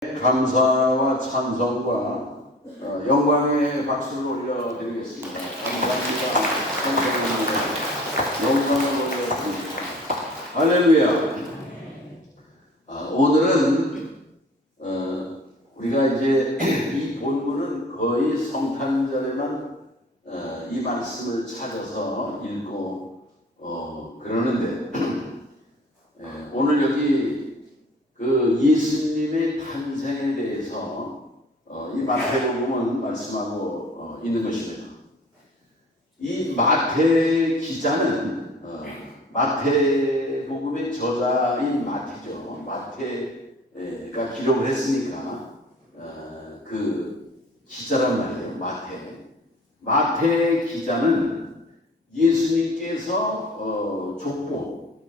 감사와 찬송과 영광의 박수를 올려드리겠습니다. 감사합니다. 영광을 올려드립니다. 할렐루야. 오늘은 우리가 이제 이 본문은 거의 성탄절에만 이 말씀을 찾아서 읽고 그러는데 오늘 여기 그 예수님의 탄생에 대해서 이 마태복음은 말씀하고 있는 것입니다. 이 마태 기자는 마태복음의 저자인 마태죠. 마태가 기록을 했으니까 그 기자란 말이에요. 마태 기자는 예수님께서 족보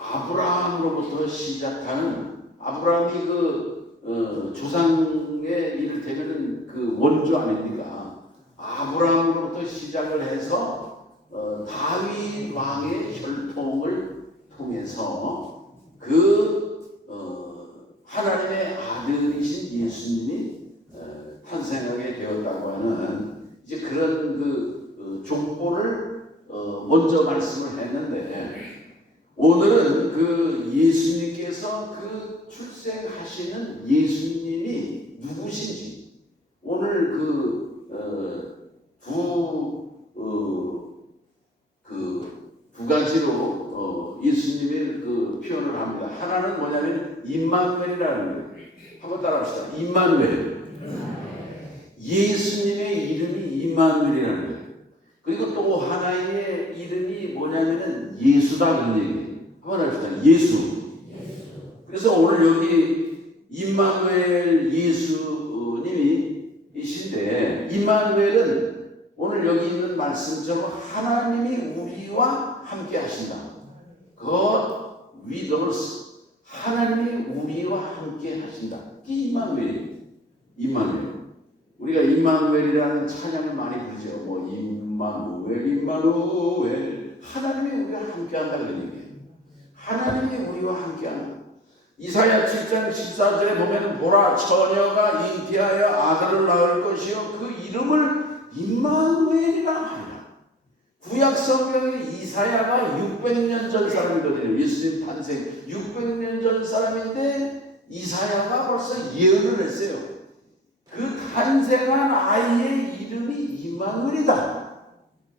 아브라함으로부터 시작하는 아브라함이 그 조상의 이를테면 그 원조 아닙니까? 아브라함으로부터 시작을 해서 다윗 왕의 혈통을 통해서 그 하나님의 아들이신 예수님이 탄생하게 되었다고 하는 이제 그런 그 족보를 먼저 말씀을 했는데 오늘은 그 예수님께서 그 출생하시는 예수님이 누구신지 오늘 두 가지로 예수님의 그 표현을 합니다. 하나는 뭐냐면 임마누엘이라는 거예요. 한번 따라합시다. 임마누엘. 예수님의 이름이 임마누엘이라는 거예요. 그리고 또 하나의 이름이 뭐냐면은 예수다 그런 얘기예요. 한번 합시다. 예수. 그래서 오늘 여기 임마누엘 예수님이신데 임마누엘은 오늘 여기 있는 말씀처럼 하나님이 우리와 함께 하신다. God with us. 하나님이 우리와 함께 하신다. 이게 임마누엘. 우리가 임마누엘이라는 찬양을 많이 부르죠. 뭐 임마누엘 하나님이 우리와 함께한다 그런 얘기예요. 하나님이 우리와 함께한다. 이사야 7장 14절에 보면 보라 처녀가 잉태하여 아들을 낳을 것이요 그 이름을 임마누엘이라 하리라. 구약 성경의 이사야가 600년 전 사람이거든요. 예수님 탄생 600년 전 사람인데 이사야가 벌써 예언을 했어요. 그 탄생한 아이의 이름이 임마누엘이다.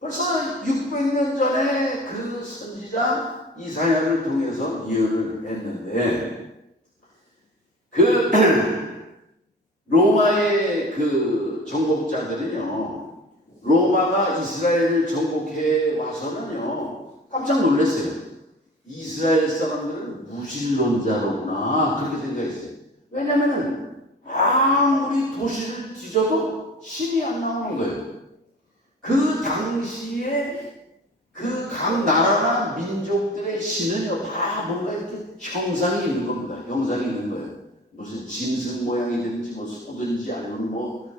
벌써 600년 전에 그 선지자 이사야를 통해서 예언을 했는데 그 로마의 그 정복자들은요 로마가 이스라엘을 정복해 와서는요 깜짝 놀랐어요. 이스라엘 사람들은 무신론자로구나 그렇게 생각했어요. 왜냐면은 아무리 도시를 뒤져도 신이 안 나오는 거예요. 그 당시에 그 각 나라나 민족들의 신은요 다 뭔가 이렇게 형상이 있는 겁니다. 형상이 있는 거예요. 무슨 짐승 모양이든지 뭐 소든지 아니면 뭐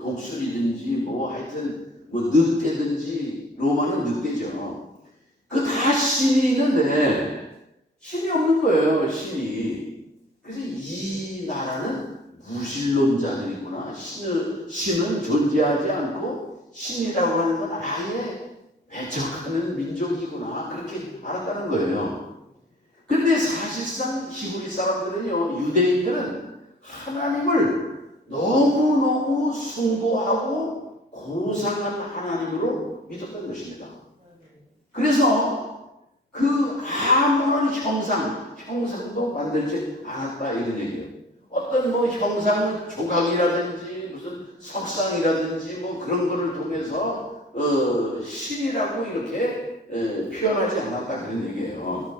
독수리든지 뭐 하여튼 뭐 늑대든지 로마는 늑대죠. 그 다 신이 있는데 신이 없는 거예요. 신이. 그래서 이 나라는 무신론자들이구나. 신은 존재하지 않고 신이라고 하는 건 아예 배척하는 민족이구나. 그렇게 알았다는 거예요. 그런데 사실상 히브리 사람들은요, 유대인들은 하나님을 너무너무 숭고하고 고상한 하나님으로 믿었던 것입니다. 그래서 그 아무런 형상도 만들지 않았다 이런 얘기예요. 어떤 뭐 형상 조각이라든지 무슨 석상이라든지 뭐 그런 거를 통해서 신이라고 이렇게 표현하지 않았다 그런 얘기예요.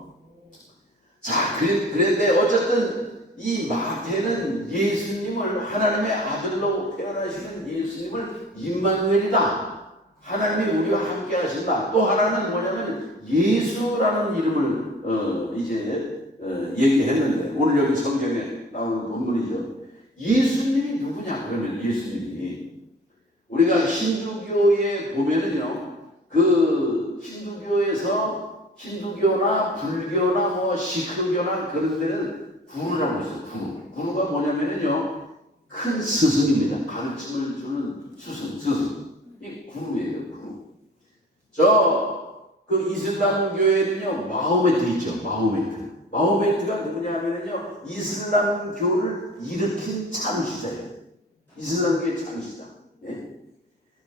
자, 그런데 어쨌든 이 마태는 예수님을 하나님의 아들로 태어나시는 예수님을 임마누엘이다. 하나님이 우리와 함께 하신다. 또 하나는 뭐냐면 예수라는 이름을 이제 얘기했는데 오늘 여기 성경에 나오는 본문이죠. 예수님이 누구냐? 그러면 예수님이 우리가 힌두교에 보면은요, 그 힌두교나 불교나 뭐 시크교나 그런 데는 구루라고 있어요. 구루가 뭐냐면요, 큰 스승입니다. 가르침을 주는 스승. 이 구루예요, 구루. 그 이슬람 교회는요, 마호메트 있죠, 마호메트가 누구냐면요, 이슬람교를 일으킨 창시자예요. 이슬람교의 창시자. 예?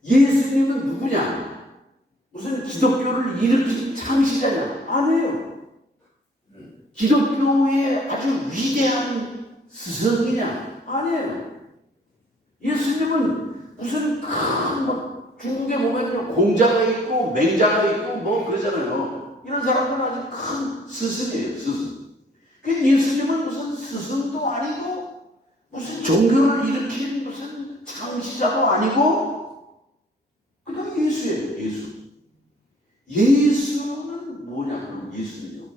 예수님은 누구냐? 무슨 기독교를 일으킨 창시자냐? 아니에요. 기독교의 아주 위대한 스승이냐? 아니에요. 예수님은 무슨 중국에 보면 공자가 있고 맹자가 있고 뭐 그러잖아요. 이런 사람들은 아주 큰 스승이에요. 스승. 예수님은 무슨 스승도 아니고 무슨 종교를 일으킨 무슨 창시자도 아니고 그냥 예수예요. 예수는 뭐냐? 예수는요,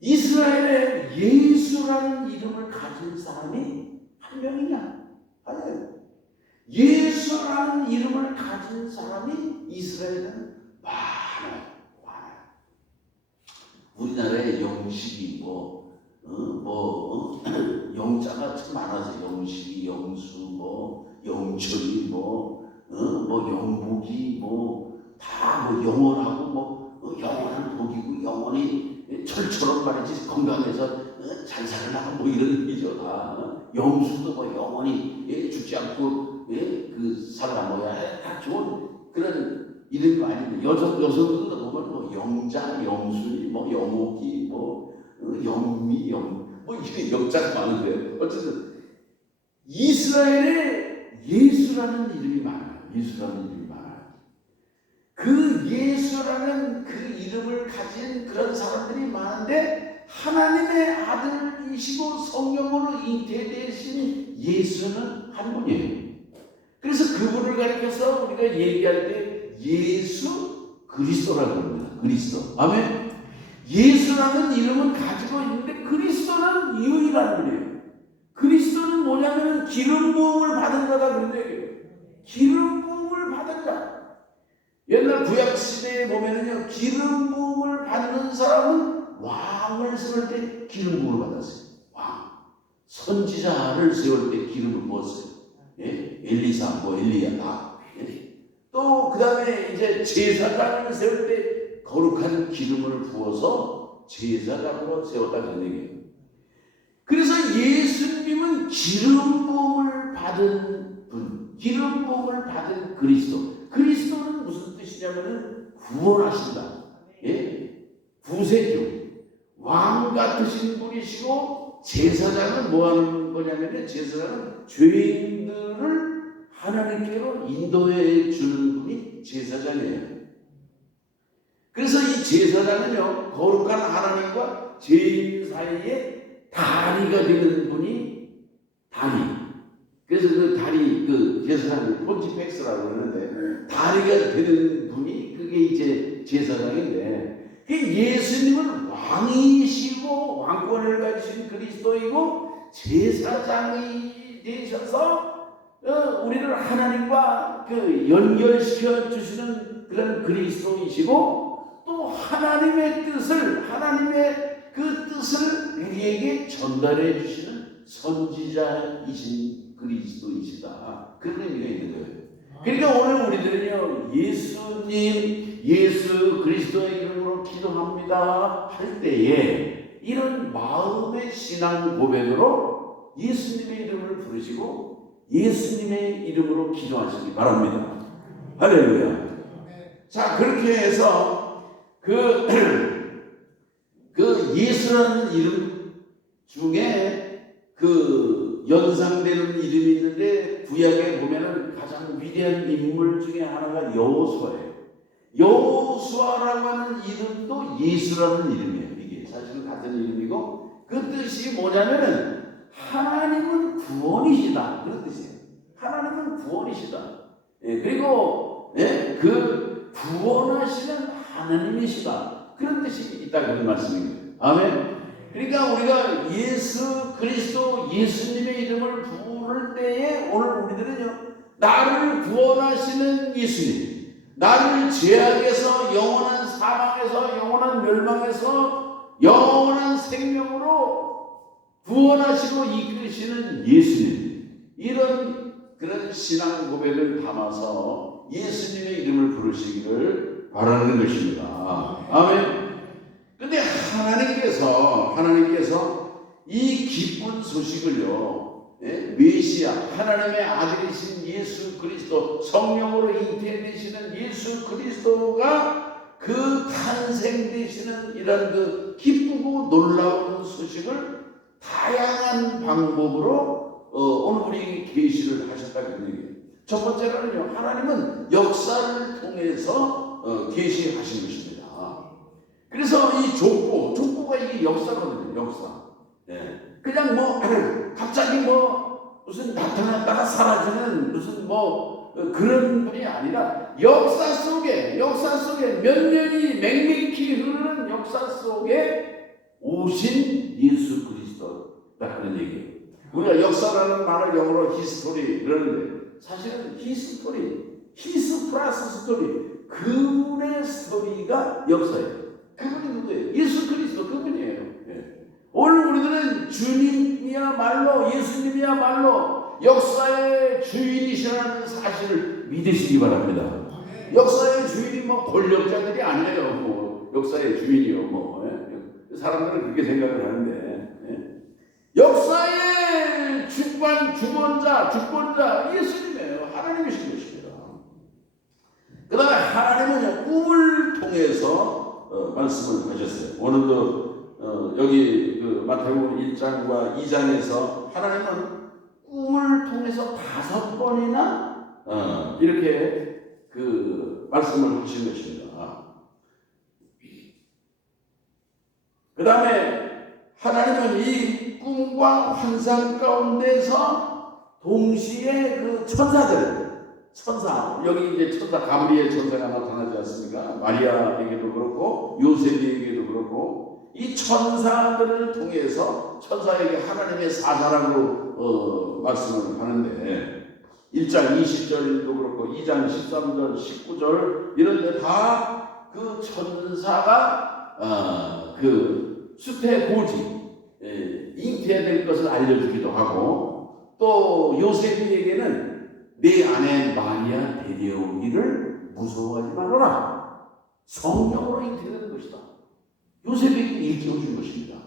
이스라엘에 예수라는 이름을 가진 사람이 한 명이냐? 아니에요. 예수라는 이름을 가진 사람이 이스라엘에는 많아요. 우리나라에 영식이 영자가 참 많아서 영식이, 영수, 영철이, 영복이, 다 영원하고 영원한 복이고 영원히 철처럼 말이지 건강해서 잘 살아나고 이런 의미죠. 다 영수도 영원히 죽지 않고 살아남아야 다 좋은 그런 이름이 아닌데 여성들도 보면 영자, 영순이, 영옥이, 영미, 이게 영자가 많은데요. 어쨌든 이스라엘에 예수라는 이름이 많아요. 그 예수라는 그 이름을 가진 그런 사람들이 많은데 하나님의 아들이시고 성령으로 잉태되신 예수는 한 분이에요. 그래서 그분을 가리켜서 우리가 얘기할 때 예수 그리스도라고 합니다. 그리스도. 아멘. 예수라는 이름은 가지고 있는데 그리스도는 유일한 분이에요. 그리스도는 뭐냐면 기름 부음을 받은 자다 그런 얘기예요. 기름 부음을 받은 자. 옛날 구약 시대에 보면은요, 기름 부음을 받는 사람은 왕을 세울 때 기름 부음을 받았어요. 왕. 선지자를 세울 때 기름을 부었어요. 예? 엘리사, 엘리야 다. 예? 또 그 다음에 이제 제사장을 세울 때 거룩한 기름을 부어서 제사장으로 세웠다 그런 얘기예요. 그래서 예수님은 기름 부음을 받은 분, 기름 부음을 받은 그리스도. 그리스도는 무슨 뜻이냐면은 구원하신다. 예? 구세주. 왕 같으신 분이시고 제사장은 뭐 하는 거냐면은 제사장은 죄인들을 하나님께로 인도해 주는 분이 제사장이에요. 그래서 이 제사장은요, 거룩한 하나님과 죄인 사이에 다리가 되는 분이 다리. 그래서 그 다리, 제사장을 폰티펙스라고 그러는데, 다리가 되는 분이 그게 이제 제사장인데, 예수님은 왕이시고 왕권을 가지신 그리스도이고 제사장이 되셔서 우리를 하나님과 연결시켜 주시는 그런 그리스도이시고 또 하나님의 그 뜻을 우리에게 전달해 주시는 선지자이신 그리스도이시다. 그런 의미가 있는 거예요. 그러니까 오늘 우리들은요, 예수 그리스도의 이름으로 기도합니다 할 때에 이런 마음의 신앙 고백으로 예수님의 이름을 부르시고 예수님의 이름으로 기도하시기 바랍니다. 할렐루야. 자, 그렇게 해서 그 예수라는 이름 중에 연상되는 이름이 있는데 구약에 보면은 가장 위대한 인물 중에 하나가 여호수아예요. 여호수아라고 하는 이름도 예수라는 이름이에요. 이게 사실은 같은 이름이고 그 뜻이 뭐냐면은 하나님은 구원이시다 그런 뜻이에요. 하나님은 구원이시다. 예, 그리고 그 구원하시는 하나님이시다 그런 뜻이 있다 그런 말씀입니다. 아멘. 그러니까 우리가 예수 그리스도 예수님의 이름을 부를 때에 오늘 우리들은요, 나를 구원하시는 예수님, 나를 죄악에서 영원한 사망에서 영원한 멸망에서 영원한 생명으로 구원하시고 이끄시는 예수님, 이런 그런 신앙 고백을 담아서 예수님의 이름을 부르시기를 바라는 것입니다. 아멘. 근데 하나님께서 이 기쁜 소식을요, 메시아, 하나님의 아들이신 예수 그리스도, 성령으로 잉태되시는 예수 그리스도가 그 탄생되시는 이런 그 기쁘고 놀라운 소식을 다양한 방법으로 오늘 우리에게 계시를 하셨다는 얘기예요. 첫 번째로는요, 하나님은 역사를 통해서 계시하신 것입니다. 그래서 이 족보가 이게 역사거든요. 역사. 그냥 뭐 갑자기 뭐 무슨 나타났다가 사라지는 무슨 뭐 그런 분이 아니라 역사 속에 몇 년이 맹맹히 흐르는 역사 속에 오신 예수 그리스도라는 얘기예요. 우리가 역사라는 말을 영어로 히스토리 그러는데 사실은 히스 플러스 스토리, 그분의 스토리가 역사예요. 그분이 누구예요? 예수 그리스도, 그분이에요. 오늘 우리들은 주님이야말로, 예수님이야말로 역사의 주인이시라는 사실을 믿으시기 바랍니다. 역사의 주인이 뭐 권력자들이 아니에요. 뭐 역사의 주인이요. 사람들은 그렇게 생각을 하는데, 역사의 주권자 예수님이에요. 하나님이신 것입니다. 그 다음에 하나님은 꿈을 통해서 말씀을 하셨어요. 오늘도 여기 그 마태복음 1장과 2장에서 하나님은 꿈을 통해서 5번이나 이렇게 그 말씀을 하신 것입니다. 그 다음에 하나님은 이 꿈과 환상 가운데서 동시에 그 천사, 여기 이제 천사, 가브리엘 천사가 나타나지 않습니까? 마리아에게도 그렇고 요셉에게도 그렇고 이 천사들을 통해서 천사에게 하나님의 사자라고 말씀을 하는데 1장 20절도 그렇고 2장 13절 19절 이런 데 다 그 천사가 그 숲의 고지 잉태될 것을 알려주기도 하고, 또 요셉에게는 내 아내 마리아 데려오기를 무서워하지 말아라, 성령으로 잉태되는 것이다. 요셉에게 일깨워 준 것입니다.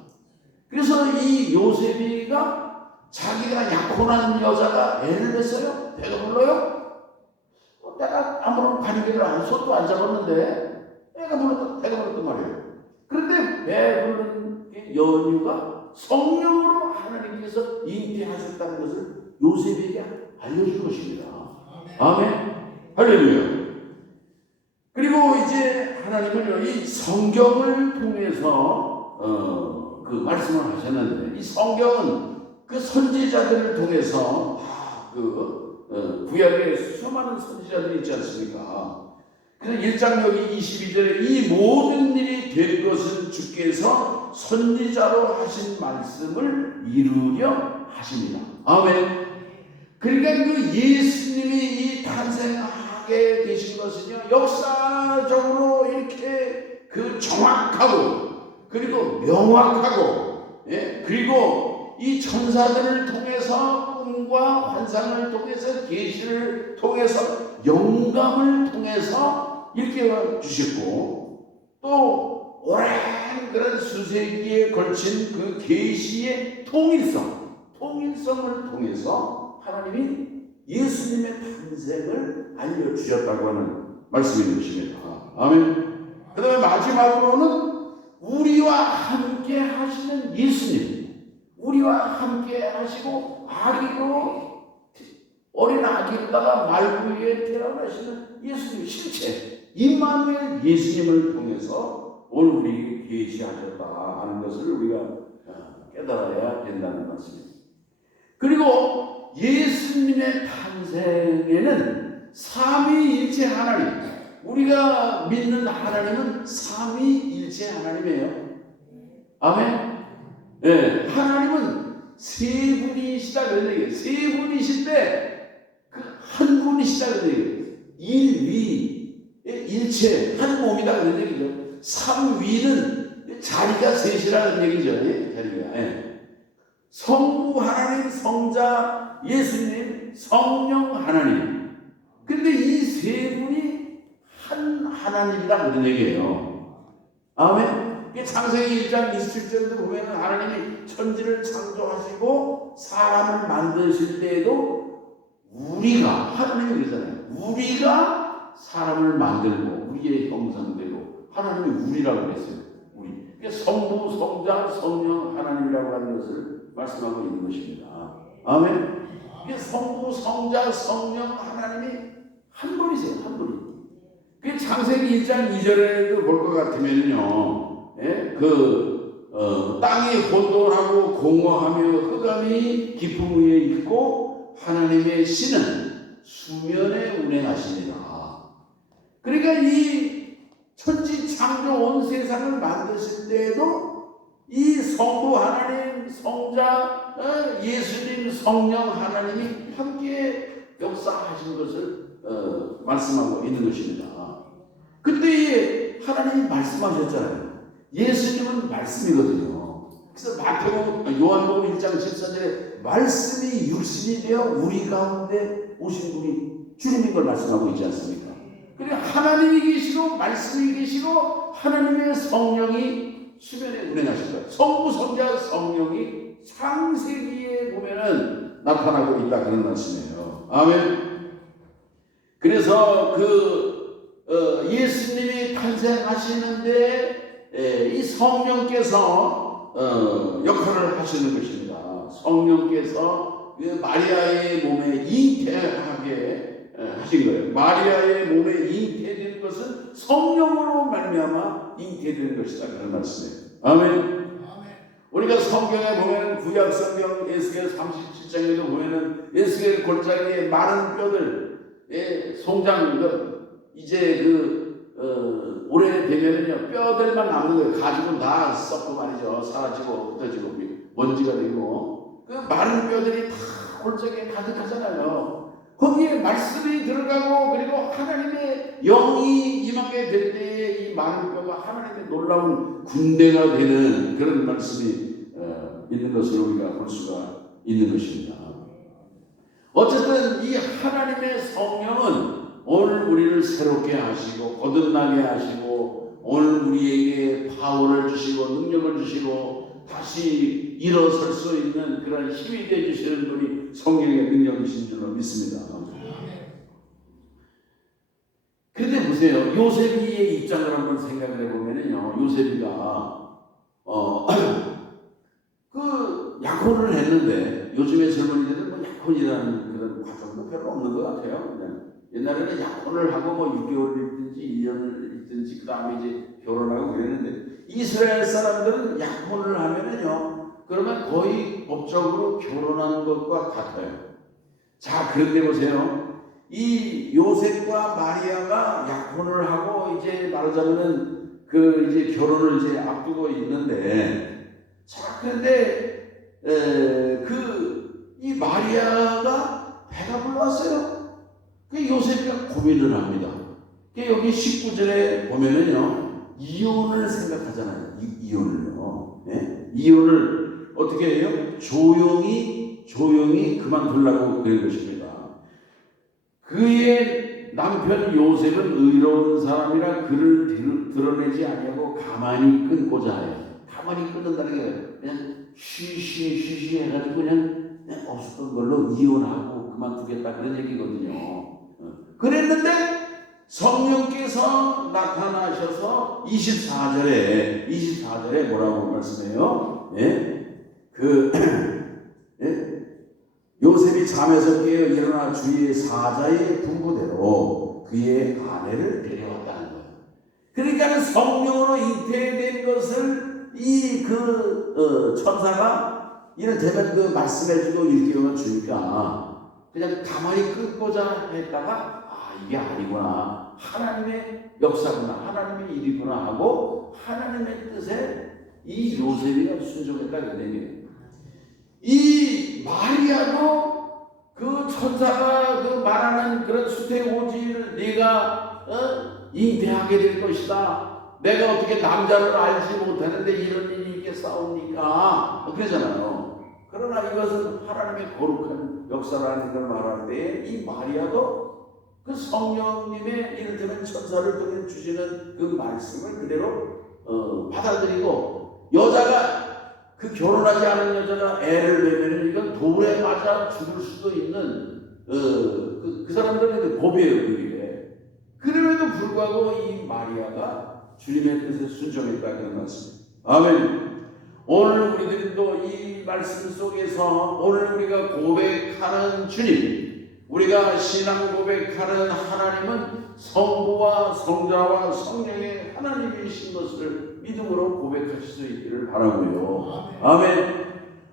그래서 이 요셉이가 자기가 약혼한 여자가 애를 냈어요. 배가 불러요. 내가 아무런 관계를 손도 안 잡았는데 배가 불렀단 말이에요. 그런데 배 부르는 연유가 성령으로 하나님께서 잉태하셨다는 것을 요셉에게 알려준 것입니다. 아멘. 할렐루야. 그리고 이제 하나님은 이 성경을 통해서 그 말씀을 하셨는데, 이 성경은 그 선지자들을 통해서 구약에 수많은 선지자들이 있지 않습니까? 그래서 1장 여기 22절에 이 모든 일이 될 것은 주께서 선지자로 하신 말씀을 이루려 하십니다. 아멘. 그러니까 그 예수님이 이 탄생하게 되신 것은요, 역사적으로 이렇게 그 정확하고 그리고 명확하고, 그리고 이 천사들을 통해서 꿈과 환상을 통해서 계시를 통해서 영감을 통해서 일깨워 주셨고, 또 오랜 그런 수세기에 걸친 그 계시의 통일성을 통해서 하나님이 예수님의 탄생을 알려주셨다고 하는 말씀인 것입니다. 아멘. 그 다음에 마지막으로는 우리와 함께 하시는 예수님, 우리와 함께 하시고 어린 아기로다가 말구에 태어나시는 예수님 실체, 임마누엘 예수님을 통해서 오늘 우리에게 계시하셨다 하는 것을 우리가 깨달아야 된다는 말씀입니다. 그리고 예수님의 탄생에는 삼위일체 하나님, 우리가 믿는 하나님은 삼위일체 하나님이에요. 아멘. 하나님은 세 분이시다 그런 얘기예요. 세 분이신데 그 한 분이시다 그런 얘기예요. 일체 한 몸이다 그런 얘기죠. 삼위는 자리가 셋이라는 얘기죠. 자리가. 성부 하나님, 성자 예수님, 성령 하나님. 근데 이 세 분이 한 하나님이라 그런 얘기예요. 아멘. 창세기 1장 27절도 보면 하나님이 천지를 창조하시고 사람을 만드실 때에도 우리가, 하나님이 그러잖아요. 우리가 사람을 만들고 우리의 형상대로, 하나님이 우리라고 그랬어요. 우리. 성부, 성자, 성령 하나님이라고 하는 것을 말씀하고 있는 것입니다. 아멘. 성부, 성자, 성령 하나님이 한 분이세요. 한 분이. 창세기 1장 2절에도 볼 것 같으면요, 땅이 혼돈하고 공허하며 흑암이 깊음 위에 있고 하나님의 신은 수면에 운행하시니라. 그러니까 이 천지 창조 온 세상을 만드실 때에도 이 성부 하나님, 성자 예수님, 성령 하나님이 함께 역사하신 것을 말씀하고 있는 것입니다. 그때 하나님이 말씀하셨잖아요. 예수님은 말씀이거든요. 그래서 요한복음 1장 14절에 말씀이 육신이 되어 우리 가운데 오신 분이 주님인 걸 말씀하고 있지 않습니까? 그리고 하나님이 계시고 말씀이 계시고 하나님의 성령이 수면에 운행하신 거예요. 성부, 성자, 성령이 창세기에 보면은 나타나고 있다 그런 말씀이에요. 아멘. 그래서 예수님이 탄생하시는데 이 성령께서 역할을 하시는 것입니다. 성령께서 마리아의 몸에 잉태하게 하신 거예요. 마리아의 몸에 잉태된 것은 성령으로 말미암아 잉태된 것이다 그런 말씀이에요. 아멘. 우리가 성경에 보면 구약 성경 에스겔 37장에도 보면은 에스겔 골짜기에 마른 뼈들, 송장 이제 오래되면은요 뼈들만 남는 거예요. 가죽은 다 썩고 말이죠. 사라지고 흩어지고 먼지가 되고 그 마른 뼈들이 다 골짜기에 가득하잖아요. 거기에 말씀이 들어가고 그리고 하나님의 영이 임하게 될 때에 이 마른 뼈가 하나님의 놀라운 군대가 되는 그런 말씀이 있는 것을 우리가 볼 수가 있는 것입니다. 어쨌든 이 하나님의 성령은 오늘 우리를 새롭게 하시고 거듭나게 하시고 오늘 우리에게 파워를 주시고 능력을 주시고 다시 일어설 수 있는 그런 힘이 되어주시는 분이 성령의 능력이신 줄로 믿습니다. 그런데 보세요. 요셉이의 입장을 한번 생각을 해보면요, 요셉이가 약혼을 했는데 요즘의 젊은이들은 뭐 약혼이라는 그런 과정도 별로 없는 것 같아요. 그냥 옛날에는 약혼을 하고 뭐 6개월을 있든지 1년을 있든지 그 다음에 이제 결혼하고 그랬는데 이스라엘 사람들은 약혼을 하면은요 그러면 거의 법적으로 결혼하는 것과 같아요. 자, 그런데 보세요. 이 요셉과 마리아가 약혼을 하고 이제 말하자면은 이제 결혼을 이제 앞두고 있는데, 자, 그런데 이 마리아가 배가 불러왔어요. 요셉이가 고민을 합니다. 여기 19절에 보면은요, 이혼을 생각하잖아요. 이혼을요. 네? 이혼을 어떻게 해요? 조용히 그만두려고 그런 것입니다. 그의 남편 요셉은 의로운 사람이라 그를 드러내지 아니하고 가만히 끊고자 해요. 가만히 끊는다는 게 그냥 쉬쉬 해가지고 그냥 없었던 걸로 이혼하고 그만두겠다 그런 얘기거든요. 그랬는데 성령께서 나타나셔서 24절에 뭐라고 말씀해요? 요셉이 잠에서 깨어 일어나 주의 사자의 분부대로 그의 아내를 데려왔다는 거예요. 그러니까 성령으로 잉태된 것을 천사가 이를테면 말씀해주고 일깨워 주니까 그냥 가만히 끊고자 했다가 이게 아니구나, 하나님의 역사구나, 하나님의 일이구나 하고 하나님의 뜻에 이 요셉이가 순종했다 그 얘기예요. 이 마리아도 그 천사가 말하는 그런 수태오지를 네가 잉태하게 될 것이다. 내가 어떻게 남자를 알지 못하는데 이런 일이 있겠사옵니까? 그러잖아요. 그러나 이것은 하나님의 거룩한 역사라는 걸 말할 때 이 마리아도 그 성령님의 이를테면 천사를 통해 주시는 그 말씀을 그대로 받아들이고, 여자가 그 결혼하지 않은 여자가 애를 낳으면 이건 돌에 맞아 죽을 수도 있는 그 사람들의 법이에요. 그게. 그럼에도 불구하고 이 마리아가 주님의 뜻에 순종했다는 말씀. 아멘. 오늘 우리들도 이 말씀 속에서 오늘 우리가 고백하는 주님, 우리가 신앙 고백하는 하나님은 성부와 성자와 성령의 하나님이신 것을 믿음으로 고백할 수 있기를 바라고요. 아멘.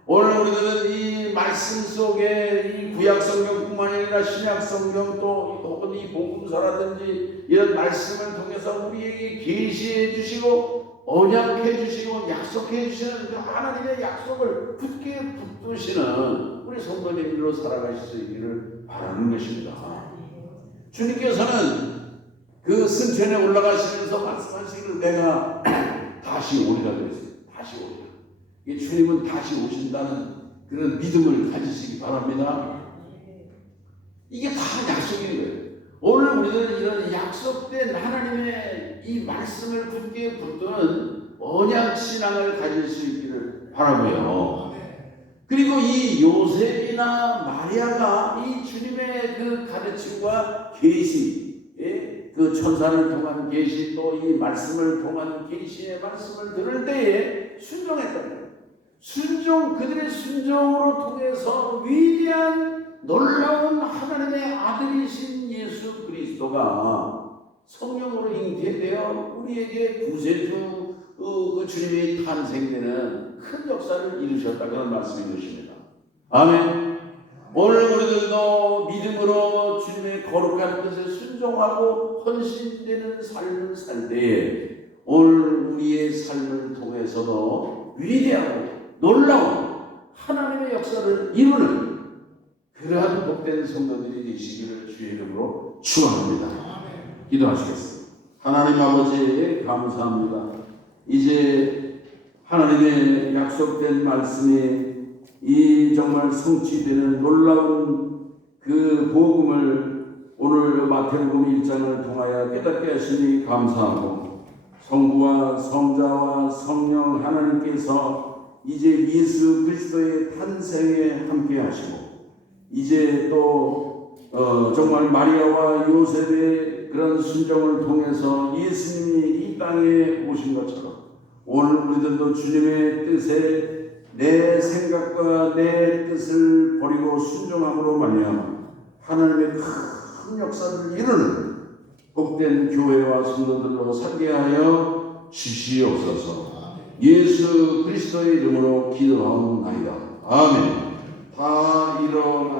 오늘 우리들은 이 말씀 속에 이 구약 성경뿐만 아니라 신약 성경 또 혹은 이 복음서라든지 이런 말씀을 통해서 우리에게 계시해 주시고 언약해 주시고 약속해 주시는 그 하나님의 약속을 굳게 붙드시는 우리 성도님들로 살아가실 수 있기를 바라는 것입니다. 주님께서는 그 승천에 올라가시면서 말씀하시기를 내가 다시 오리라 그랬어요. 다시 오리라. 이 주님은 다시 오신다는 그런 믿음을 가지시기 바랍니다. 이게 다 약속인 거예요. 오늘 우리는 이런 약속된 하나님의 이 말씀을 굳게 붙드는 언약 신앙을 가질 수 있기를 바라고요. 그리고 이 요셉이나 마리아가 이 주님의 그 가르침과 계시, 그 천사를 통한 계시, 또 이 말씀을 통한 계시의 말씀을 들을 때에 순종했다는 거예요. 그들의 순종으로 통해서 위대한 놀라운 하나님의 아들이신 예수 그리스도가 성령으로 잉태되어 우리에게 구세주 그 주님이 탄생되는 큰 역사를 이루셨다는 말씀인 것입니다. 아멘. 오늘 우리들도 믿음으로 주님의 거룩한 뜻에 순종하고 헌신되는 삶을 살 때에 오늘 우리의 삶을 통해서도 위대하고 놀라운 하나님의 역사를 이루는 그러한 복된 성도들이 되시기를 주의 이름으로 축원합니다. 기도하시겠습니다. 하나님 아버지 감사합니다. 이제 하나님의 약속된 말씀이 이 정말 성취되는 놀라운 그 복음을 오늘 마태복음 1장을 통하여 깨닫게 하시니 감사하고, 성부와 성자와 성령 하나님께서 이제 예수 그리스도의 탄생에 함께 하시고, 이제 또 정말 마리아와 요셉의 그런 순종을 통해서 예수님이 이 땅에 오신 것처럼 오늘 우리들도 주님의 뜻에 내 생각과 내 뜻을 버리고 순종함으로 말미암아 하나님의 큰 역사를 이루는 복된 교회와 성도들로 살게 하여 주시옵소서. 예수 그리스도의 이름으로 기도하옵나이다. 아멘. 다 일어나